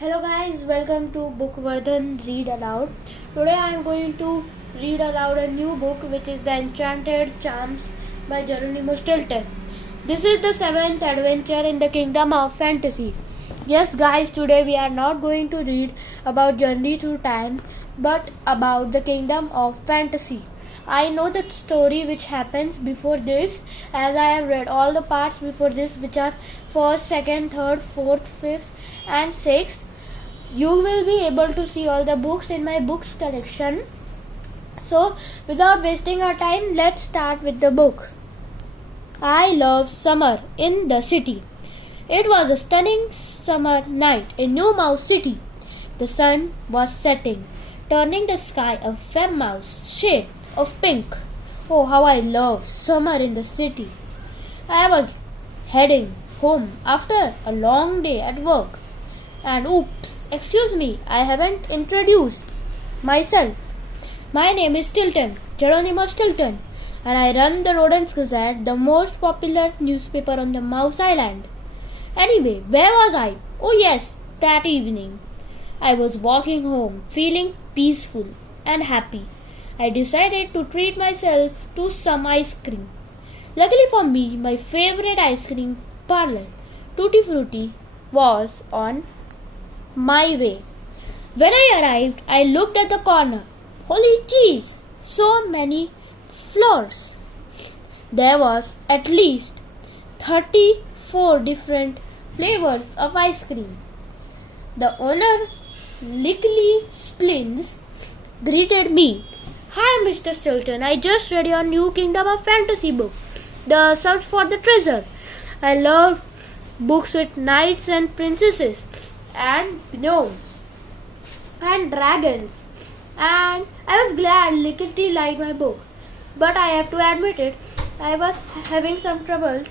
Hello guys, welcome to Bookwardhan Read Aloud. Today I am going to read aloud a new book which is The Enchanted Charms by Geronimo Stilton. This is the 7th adventure in the kingdom of fantasy. Yes guys, today we are not going to read about Journey Through Time but about the kingdom of fantasy. I know the story which happens before this as I have read all the parts before this which are 1st, 2nd, 3rd, 4th, 5th and 6th. You will be able to see all the books in my books collection. So without wasting our time, let's start with the book. I love summer in the city. It was a stunning summer night in New Mouse City. The sun was setting, turning the sky a mouse shade of pink. Oh, how I love summer in the city. I was heading home after a long day at work. And oops, excuse me, I haven't introduced myself. My name is Stilton, Geronimo Stilton, and I run the Rodents Gazette, the most popular newspaper on the Mouse Island. Anyway, where was I? Oh yes, that evening. I was walking home, feeling peaceful and happy. I decided to treat myself to some ice cream. Luckily for me, my favorite ice cream parlor, Tutti Frutti, was on my way. When I arrived, I looked at the corner. Holy cheese! So many floors. There was at least 34 different flavors of ice cream. The owner, Lickly Splins, greeted me. Hi, Mr. Stilton. I just read your new Kingdom of Fantasy book, The Search for the Treasure. I love books with knights and princesses and gnomes and dragons, and I was glad Lickety liked my book, but I have to admit it, I was having some trouble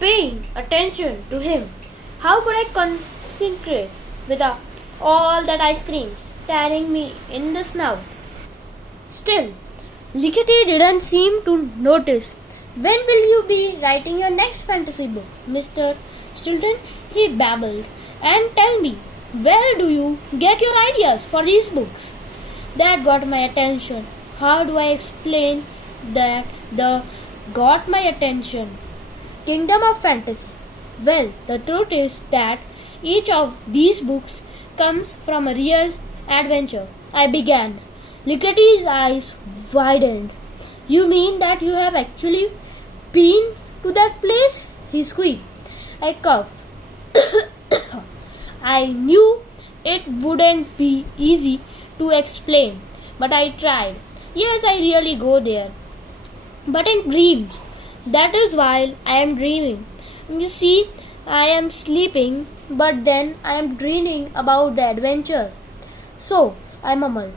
paying attention to him. How could I concentrate without all that ice cream staring me in the snout? Still, Lickety didn't seem to notice. When will you be writing your next fantasy book, Mr. Stilton? He babbled. And tell me, where do you get your ideas for these books? That got my attention. How do I explain that the got my attention? Kingdom of Fantasy. Well, the truth is that each of these books comes from a real adventure. I began. Lickety's eyes widened. You mean that you have actually been to that place? He squeaked. I coughed. I knew it wouldn't be easy to explain, but I tried. Yes, I really go there. But in dreams. That is why I am dreaming. You see, I am sleeping, but then I am dreaming about the adventure. So, I mumbled.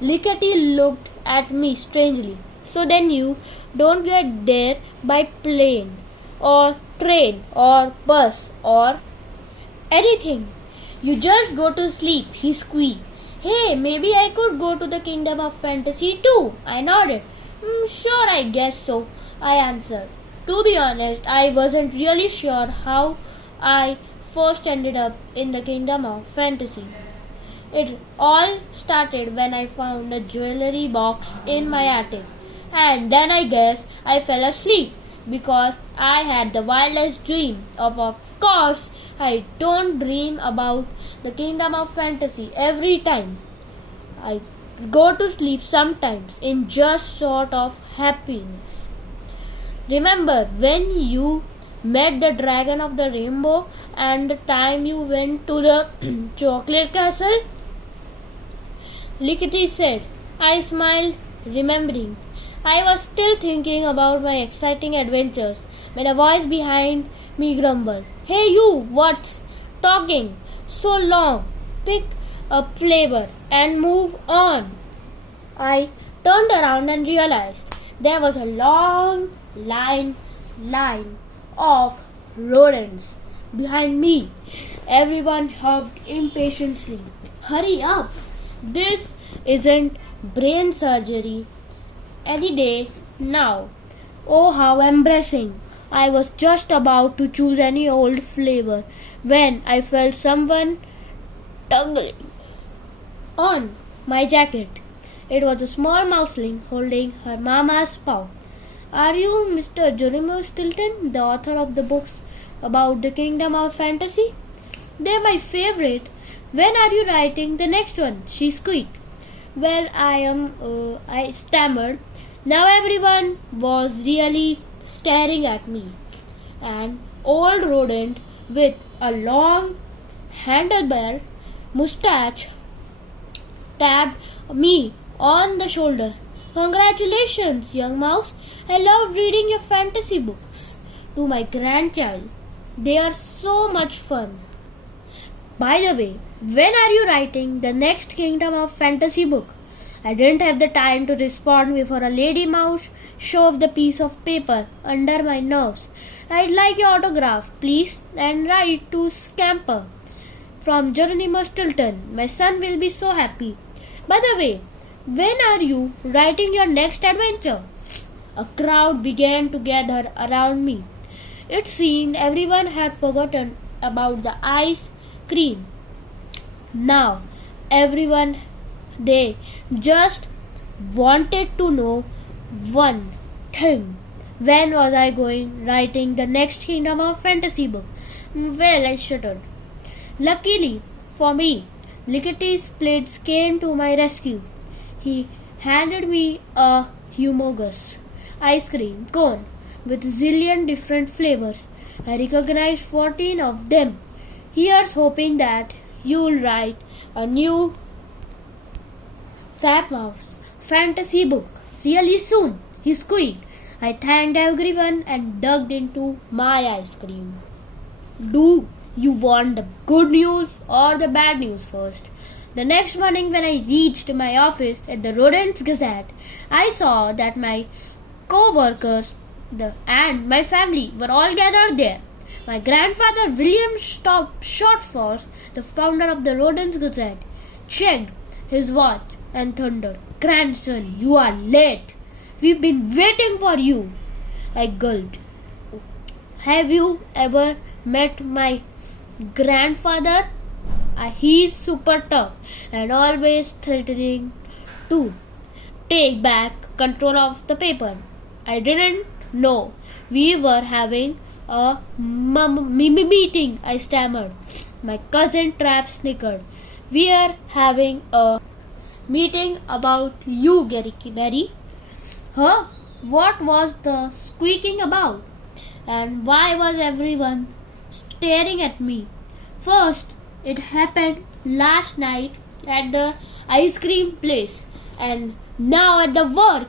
Lickety looked at me strangely. So then you don't get there by plane, or train, or bus, or anything. You just go to sleep, he squeaked. Hey, maybe I could go to the Kingdom of Fantasy too. I nodded. Sure, I guess so, I answered. To be honest, I wasn't really sure how I first ended up in the Kingdom of Fantasy. It all started when I found a jewelry box in my attic. And then I guess I fell asleep because I had the wildest dream. Of course, I don't dream about the Kingdom of Fantasy every time. I go to sleep sometimes in just sort of happiness. Remember when you met the dragon of the rainbow and the time you went to the chocolate castle? Lickety said. I smiled, remembering. I was still thinking about my exciting adventures when a voice behind me grumbled. Hey you, what's talking so long? Pick a flavor and move on. I turned around and realized there was a long line of rodents behind me. Everyone huffed impatiently. Hurry up! This isn't brain surgery any day now. Oh, how embarrassing. I was just about to choose any old flavor when I felt someone tugging on my jacket. It was a small mouseling holding her mama's paw. Are you Mr. Jeremy Stilton, the author of the books about the kingdom of fantasy? They're my favorite. When are you writing the next one? She squeaked. Well, I stammered. Now everyone was really staring at me. An old rodent with a long handlebar mustache tapped me on the shoulder. Congratulations, young mouse. I love reading your fantasy books to my grandchild. They are so much fun. By the way, when are you writing the next Kingdom of Fantasy book? I didn't have the time to respond before a lady mouse shoved the piece of paper under my nose. I'd like your autograph, please, and write to Scamper from Geronimo Stilton. My son will be so happy. By the way, when are you writing your next adventure? A crowd began to gather around me. It seemed everyone had forgotten about the ice cream. Now, they just wanted to know one thing. When was I writing the next Kingdom of Fantasy book? Well, I shuddered. Luckily for me, Lickety Splits came to my rescue. He handed me a humongous ice cream cone with zillion different flavors. I recognized 14 of them. Here's hoping that you'll write a new Fat Mouse fantasy book really soon, he squeaked. I thanked everyone and dug into my ice cream. Do you want the good news or the bad news first? The next morning when I reached my office at the Rodents Gazette, I saw that my co-workers and my family were all gathered there. My grandfather William Shortforce, the founder of the Rodents Gazette, checked his watch and thundered, "Grandson, you are late. We've been waiting for you." I gulped. Have you ever met my grandfather? He's super tough and always threatening to take back control of the paper. I didn't know we were having a meeting, I stammered. My cousin Trap snickered. We are having a meeting about you, Gary. Huh? What was the squeaking about? And why was everyone staring at me? First, it happened last night at the ice cream place, and now at the work.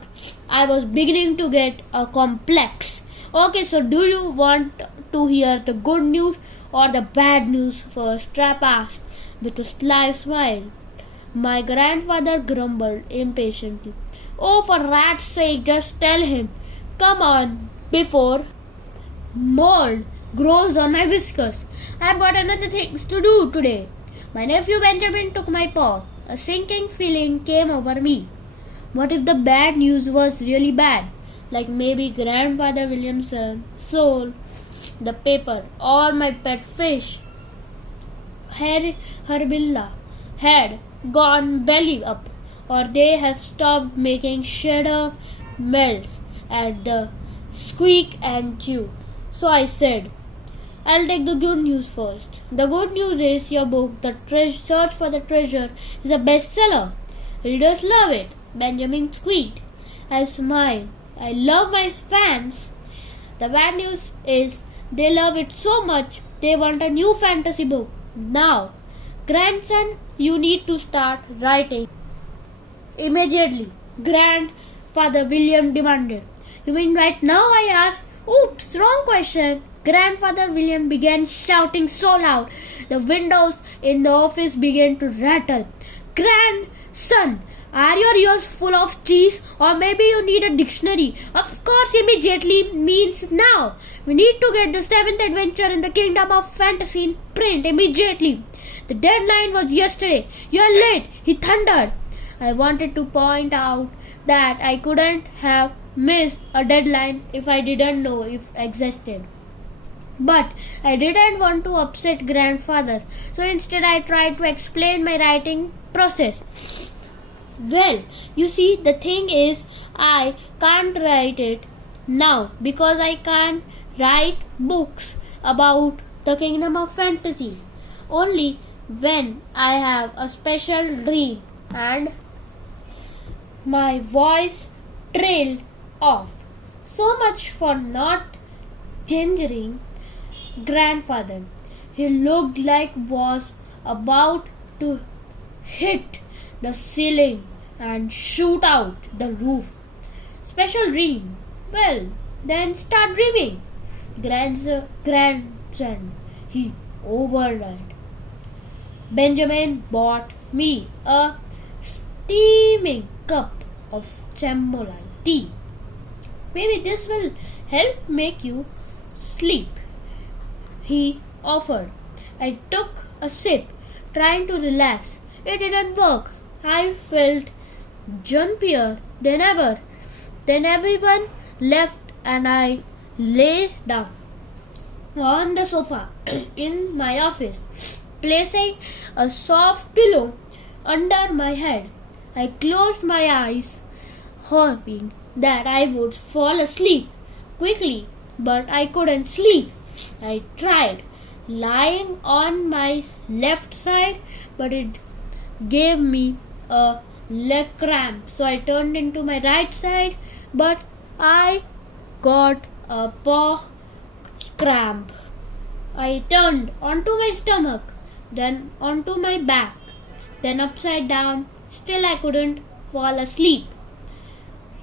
I was beginning to get a complex. Okay, so do you want to hear the good news or the bad news first? Trap asked with a sly smile. My grandfather grumbled impatiently. Oh, for rat's sake, just tell him. Come on, before mold grows on my whiskers. I've got another things to do today. My nephew Benjamin took my paw. A sinking feeling came over me. What if the bad news was really bad? Like maybe Grandfather Williamson sold the paper, or my pet fish, Herbilla, had gone belly up, or they have stopped making cheddar melts at the Squeak and Chew. So I said, I'll take the good news first. The good news is your book, The Search for the Treasure, is a bestseller. Readers love it. Benjamin squeaked. I smiled. I love my fans. The bad news is they love it so much they want a new fantasy book. Now, grandson, you need to start writing immediately. Grandfather William demanded. You mean right now? I asked. Oops, wrong question. Grandfather William began shouting so loud the windows in the office began to rattle. Grandson, are your ears full of cheese, or maybe you need a dictionary? Of course, immediately means now. We need to get the 7th adventure in the Kingdom of Fantasy in print immediately. The deadline was yesterday. You're late, he thundered. I wanted to point out that I couldn't have missed a deadline if I didn't know it existed. But I didn't want to upset grandfather, so instead I tried to explain my writing process. Well, you see, the thing is, I can't write it now because I can't write books about the kingdom of fantasy. Only when I have a special dream and my voice trailed off. So much for not gingering grandfather. He looked like was about to hit the ceiling and shoot out the roof. Special dream. Well, then start dreaming. Grandson, he overnight. Benjamin bought me a steaming cup of chamomile tea. Maybe this will help make you sleep, he offered. I took a sip, trying to relax. It didn't work. I felt jumpier than ever. Then everyone left and I lay down on the sofa in my office, placing a soft pillow under my head. I closed my eyes, hoping that I would fall asleep quickly, but I couldn't sleep. I tried lying on my left side, but it gave me a leg cramp, so I turned into my right side, but I got a paw cramp. I turned onto my stomach, then onto my back, then upside down. Still I couldn't fall asleep.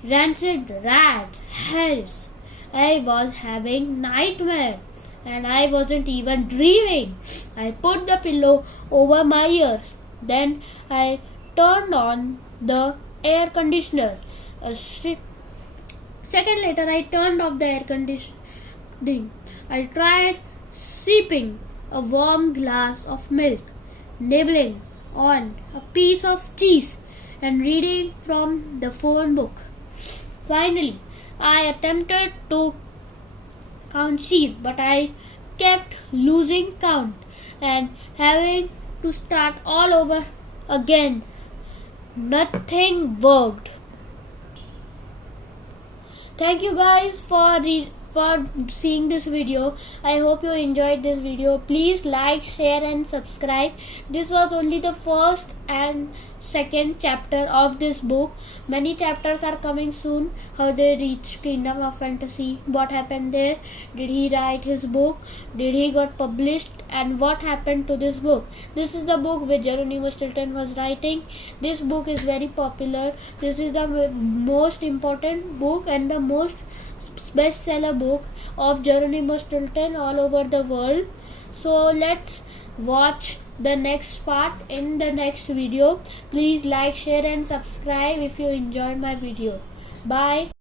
Rancid rats, Harris. I was having nightmare and I wasn't even dreaming. I put the pillow over my ears. Then I turned on the air conditioner. A second later I turned off the air conditioning. I tried sipping a warm glass of milk, nibbling on a piece of cheese and reading from the phone book. Finally, I attempted to count sheep, but I kept losing count and having to start all over again. Nothing worked. Thank you guys for seeing this video. I hope you enjoyed this video. Please like, share and subscribe. This was only the first and second chapter of this book. Many chapters are coming soon. How they reach Kingdom of Fantasy, what happened there, did he write his book, did he got published, and what happened to this book. This is the book which Geronimo Stilton was writing. This book is very popular. This is the most important book and the most bestseller book of Geronimo Stilton all over the world. So let's watch the next part in the next video. Please like, share and subscribe if you enjoyed my video. Bye.